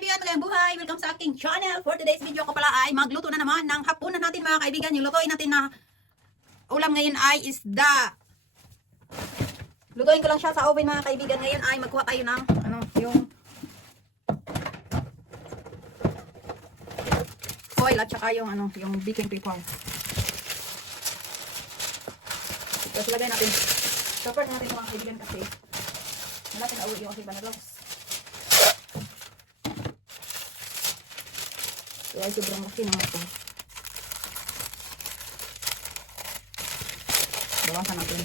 kaibigan, magandang buhay! Welcome sa aking channel! For today's video ko pala ay magluto na naman ng hapunan natin mga kaibigan. Yung lutuin natin na ulam ngayon ay isda. Lutuin ko lang siya sa oven mga kaibigan. Ngayon ay magkuha tayo ng yung foil at saka yung yung baking paper. Tapos ilagay natin. Cover natin mga kaibigan kasi wala natin nauwi yung aking banaglaws. Kaya sobrang laki naman ito. Bawasan natin.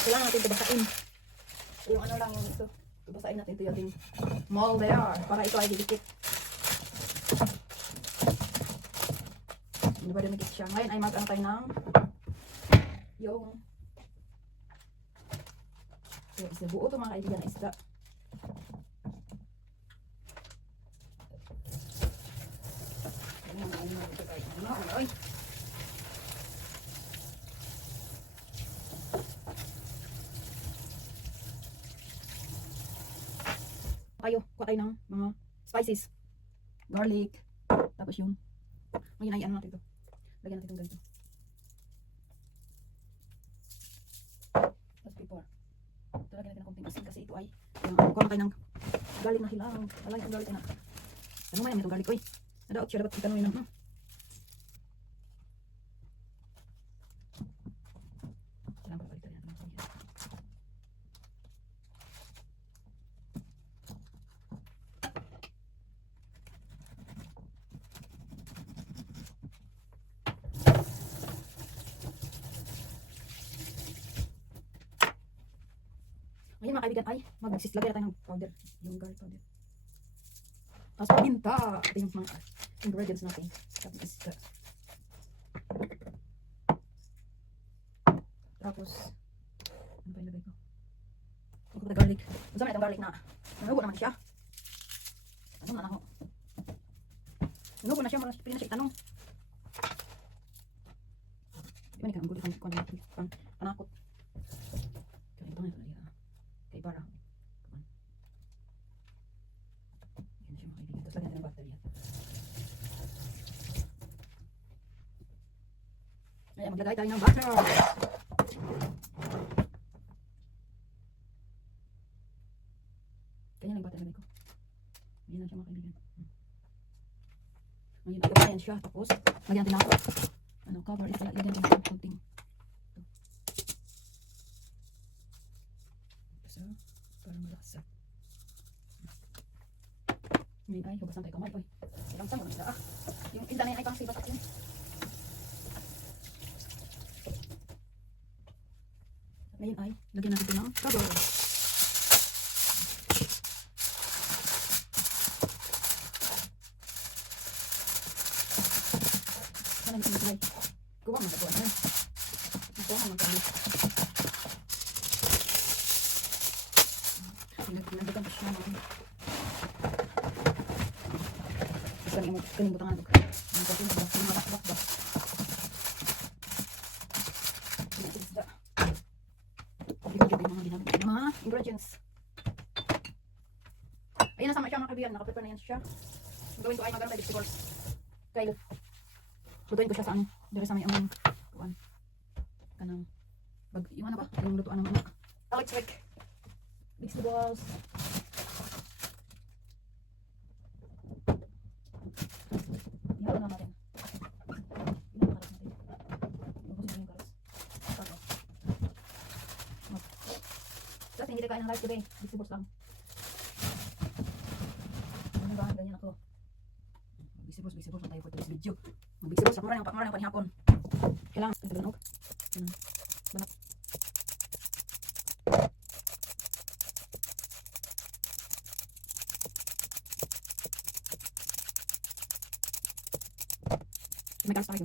Kailangan natin ito basain. Yung lang yung ito. Basain natin ito yung mold there. Para ito ay didikit. Hindi ba dumikit siya? Ngayon ay mag-ano tayo ng yung buo ito mga kaibigan na isda. Kuha tayo ng mga spices, garlic, tapos yung ngayon ay natin ito, lagyan natin itong ganito, tapos pepper. Ito lagyan natin ng konting asin kasi ito ay kuha tayo ng garlic na hilang. Alay ang garlic na ano may itong garlic ko nadaot siya dapat ikanuin ng ngayon mga kaibigan ay lagay tayo ng powder, yung garlic powder. Tapos paminta. Ito yung mga ingredients natin. Tapos isda. Tapos ano pa ilagay ko? Ako na garlic. Gusto mo itong garlic na nanubo naman siya. Ano na ako? Nanubo na siya. Pwede na siya itanong. Di ba ni ka ang gulit ang panakot. Kaya ito nga ito. Kaya para tapos lagyan natin ng battery. Ayan, maglagay tayo ng butter. Ganyan lang butter lagay ko. Ganyan lang siya mga kaibigan. Ngayon, ayaw siya. Tapos, lagyan natin ng cover. Lagyan natin ng konting. So, para malasa. Ngayon ay, hubasan tayo kamay. Ilang tang, isda yung isda na yan ay pang sibat atin. Ngayon ay, lagyan natin ito ng cover. Sana yung sinitry. Kuha mga kuha na. Ito ang magkalik. Pinagdagan pa siya naman. Kalimutan nga ito. Ang kapin sa bakit mga bakbak. Isda. Yung mga ginamit. Mga ingredients. Ayun, nasama siya mga kaibigan. Nakaprepare na yan siya. Ang gawin ko ay magkaroon tayo vegetables. Kaya lutuin ko siya sa dari sa may amang kuwan. Kanang yung ano ba? Yung lutuan ng electric vegetables. Hindi kain ng live today. Vegetables lang. Ano ba? Ganyan ako. Vegetables na tayo for today's video. Mag-vegetables sa mura ng panihapon. Kailangan ito lanog. Banat. May gas tayo.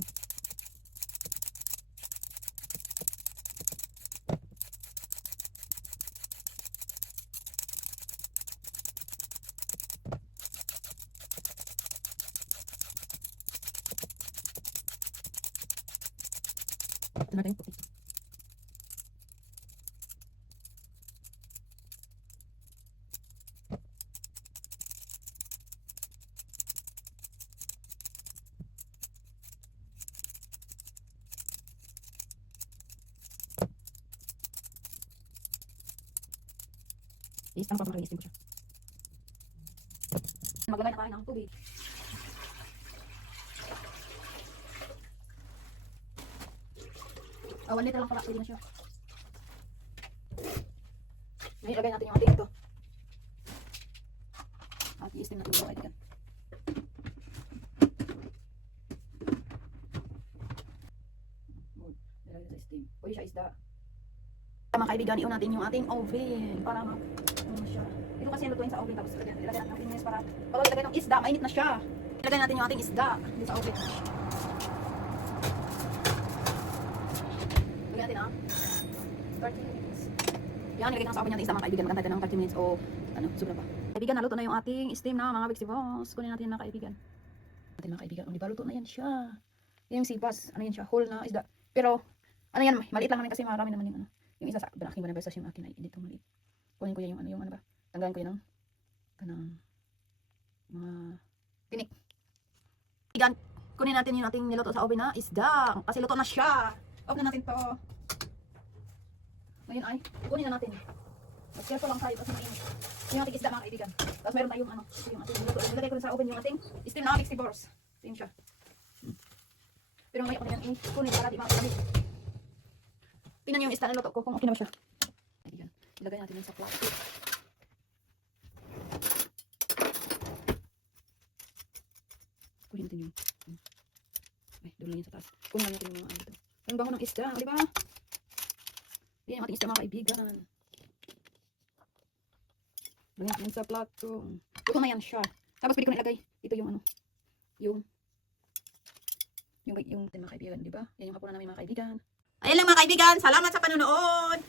Ito natin yung puti. I-steam ko siya. Maglagay na tayo ng tubig. Ah, 1 liter lang pala, pwede na siya. Ngayon, ilagay natin yung ating ito. At i-steam natin yung kaibigan. Ilagay sa steam. Pwede siya isda. Mga kaibigan, iyon natin yung ating oven para ano siya. Ito kasi lutuin sa oven tapos ilagay natin ng pingnes para pag ilagay ng isda, mainit na siya. Ilagay natin yung ating isda dito sa oven. Lagyan natin 30 minutes. Yan, ilagay na sa oven natin isda mga kaibigan. Magantay ng 30 minutes o ano, sobra pa. Kaibigan, naluto na yung ating steam na mga vegetables. Kunin natin na kaibigan. Natin mga kaibigan. Di ba, luto na yan siya. Yan yung sipas. Ano yan siya? Whole na isda. Pero, ano yan, maliit lang namin kasi marami naman yung ano. Yung isa sa aking banabasas yung akin ay dito maliit. Kunin ko yan yung ano ba? Tanggalin ko yan ng kanang mga tinik. Kaibigan, kunin natin yung ating niluto sa oven na isda. Kasi luto na siya. Off na natin to. Ngayon ay, kunin na natin. Mas careful lang tayo kasi mainit. Yung ating isda mga kaibigan. Tapos meron tayong ano, yung ating niluto. Nilagay ko sa oven yung ating steam na vegetables. Steam siya. Pero ngayon ko na yan kunin para di makaklamig. Tingnan niyo yung isda na luto ko kung okay na ba siya. Kaibigan, ilagay natin yan sa plastic. Kunin natin yung ay, doon lang yan sa taas. Kunin natin yung ano ito. Ang baho ng isda, di ba? Yan yung ating isda mga kaibigan. Lagyan natin sa plato. Luto na yan siya. Tapos pwede ko na ilagay. Ito yung ano. Yung mga kaibigan, di ba? Yan yung hapunan namin mga kaibigan. Ayan lang mga kaibigan. Salamat sa panonood.